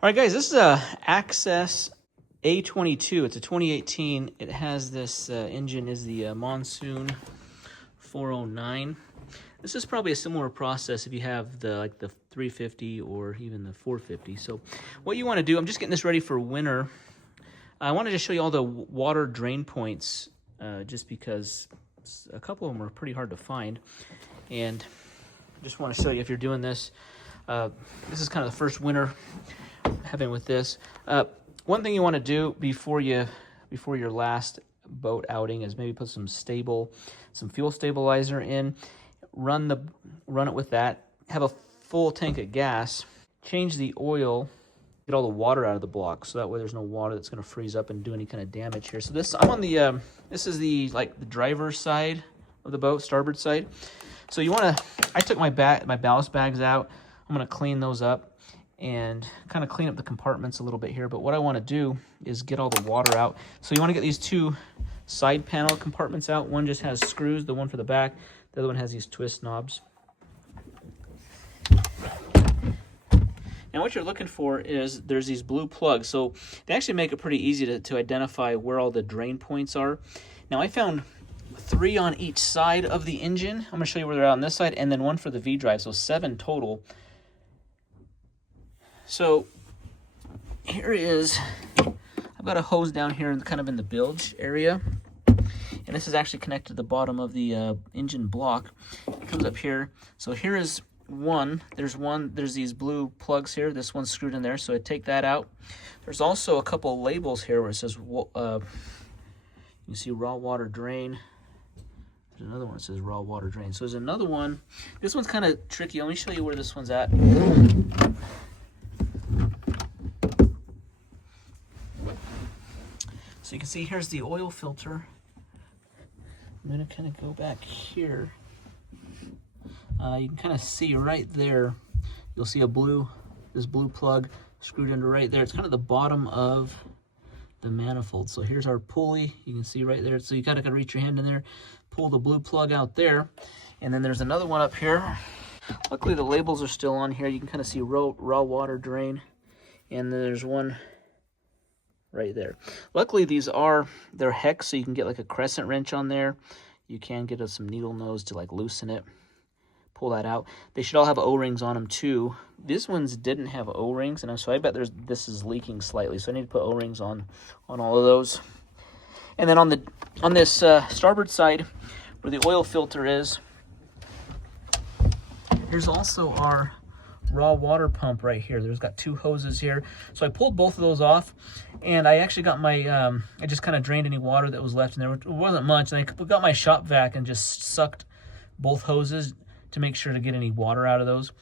All right, guys, this is a AXIS A22. It's a 2018. It has this engine is the Monsoon 409. This is probably a similar process if you have the 350 or even the 450. So what you want to do, I'm just getting this ready for winter. I wanted to show you all the water drain points just because a couple of them are pretty hard to find. And I just want to show you if you're doing this. This is kind of the first winter having with this. One thing you want to do before your last boat outing is maybe put some fuel stabilizer in, run it with that, have a full tank of gas, change the oil, get all the water out of the block, so that way there's no water that's going to freeze up and do any kind of damage here. So I'm on the this is the driver's side of the boat, starboard side. So I took my ballast bags out. I'm going to clean those up and kind of clean up the compartments a little bit here. But what I want to do is get all the water out. So you want to get these two side panel compartments out. One just has screws, the one for the back. The other one has these twist knobs. Now what you're looking for is there's these blue plugs. So they actually make it pretty easy to identify where all the drain points are. Now I found 3 on each side of the engine. I'm going to show you where they're at on this side, and then 1 for the V-drive, so 7 total. So here is, I've got a hose down here kind of in the bilge area, and this is actually connected to the bottom of the engine block. It comes up here. So here is one. There's these blue plugs here. This one's screwed in there, so I take that out. There's also a couple labels here where it says, you can see raw water drain. There's another one that says raw water drain. So there's another one. This one's kind of tricky. Let me show you where this one's at. So you can see here's the oil filter. I'm going to kind of go back here. You can kind of see right there, you'll see this blue plug screwed into right there. It's kind of the bottom of the manifold. So here's our pulley. You can see right there. So you gotta reach your hand in there, pull the blue plug out there. And then there's another one up here. Luckily the labels are still on here. You can kind of see raw water drain. And then there's one right there. Luckily they're hex, so you can get like a crescent wrench on there. You can get some needle nose to loosen it, pull that out. They should all have O-rings on them too. This one's didn't have O-rings, and so I bet this is leaking slightly, so I need to put O-rings on all of those. And then on this starboard side where the oil filter is, here's also our raw water pump right here. There's got 2 hoses here. So I pulled both of those off, and I actually got my, I just kind of drained any water that was left in there. It wasn't much, and I got my shop vac and just sucked both hoses to make sure to get any water out of those.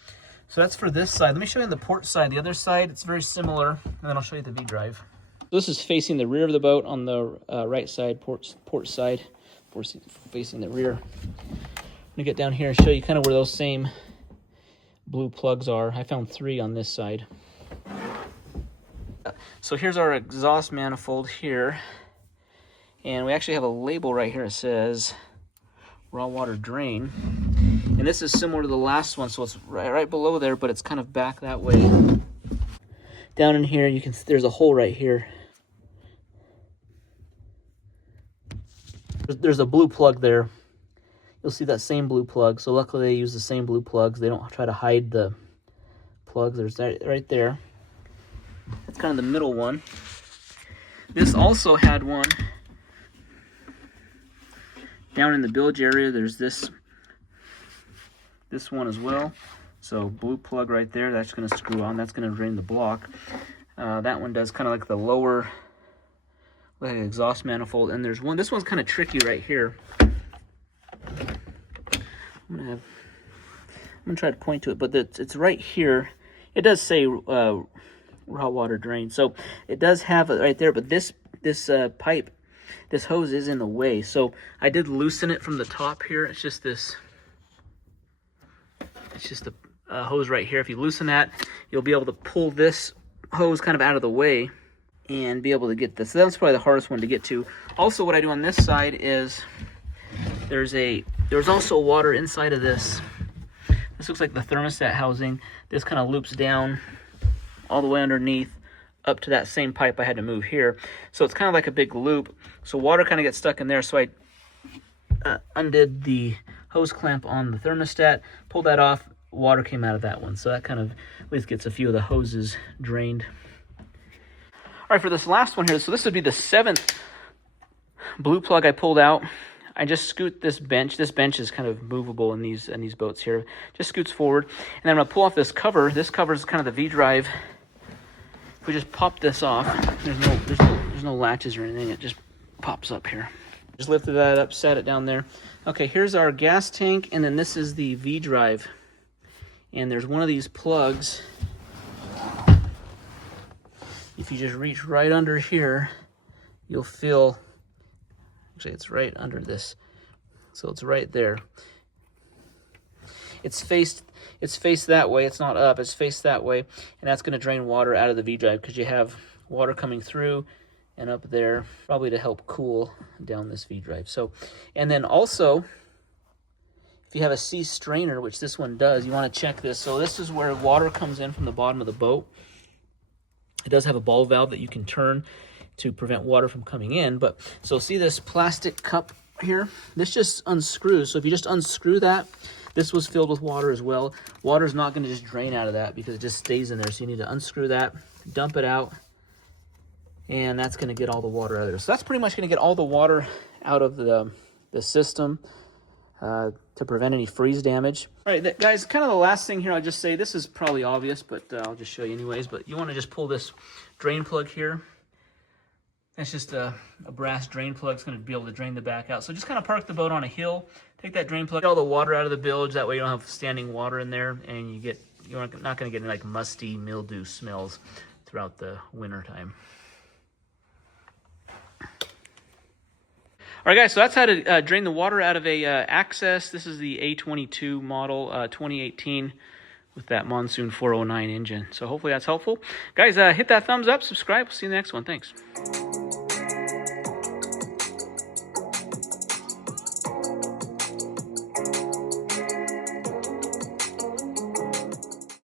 So that's for this side. Let me show you the port side. The other side, it's very similar, and then I'll show you the V-drive. This is facing the rear of the boat on the right side, port side, facing the rear. I'm gonna get down here and show you kind of where those same blue plugs are. I found 3 on this side. So here's our exhaust manifold here, and we actually have a label right here that says raw water drain. And this is similar to the last one, so it's right below there, but it's kind of back that way. Down in here, there's a hole right here. There's a blue plug there. You'll see that same blue plug. So luckily they use the same blue plugs. They don't try to hide the plugs. There's that right there. That's kind of the middle one. This also had one down in the bilge area. There's this one as well. So blue plug right there, that's going to screw on. That's going to drain the block. That one does kind of like the lower exhaust manifold. And there's one, this one's kind of tricky right here. I'm gonna try to point to it, but it's right here. It does say raw water drain, so it does have it right there. But this pipe, this hose is in the way, so I did loosen it from the top here. It's just a hose right here. If you loosen that, you'll be able to pull this hose kind of out of the way and be able to get this. So that's probably the hardest one to get to. Also, what I do on this side is there's also water inside of this. This looks like the thermostat housing. This kind of loops down all the way underneath up to that same pipe I had to move here. So it's kind of like a big loop. So water kind of gets stuck in there. So I undid the hose clamp on the thermostat, pulled that off, water came out of that one. So that kind of at least gets a few of the hoses drained. All right, for this last one here, so this would be the 7th blue plug I pulled out. I just scoot this bench. This bench is kind of movable in these boats here. Just scoots forward, and then I'm gonna pull off this cover. This cover is kind of the V drive. If we just pop this off, there's no latches or anything. It just pops up here. Just lifted that up, set it down there. Okay, here's our gas tank, and then this is the V drive. And there's one of these plugs. If you just reach right under here, you'll feel, actually it's right under this. So it's right there. It's faced that way, it's not up, it's faced that way, and that's gonna drain water out of the V drive because you have water coming through and up there, probably to help cool down this V drive. So, and then also, if you have a C strainer, which this one does, you wanna check this. So this is where water comes in from the bottom of the boat. It does have a ball valve that you can turn to prevent water from coming in. But so see this plastic cup here? This just unscrews. So if you just unscrew that, this was filled with water as well. Water's not going to just drain out of that because it just stays in there. So you need to unscrew that, dump it out, and that's going to get all the water out of there. So that's pretty much going to get all the water out of the system to prevent any freeze damage. All right, guys, kind of the last thing here, I'll just say, this is probably obvious, but I'll just show you anyways. But you want to just pull this drain plug here. That's just a brass drain plug. It's going to be able to drain the back out. So just kind of park the boat on a hill, take that drain plug, get all the water out of the bilge. That way you don't have standing water in there, and you're not going to get any like musty mildew smells throughout the winter time. All right, guys, so that's how to drain the water out of a AXIS. This is the A22 model, 2018, with that Monsoon 409 engine. So hopefully that's helpful. Guys, hit that thumbs up, subscribe. We'll see you in the next one. Thanks.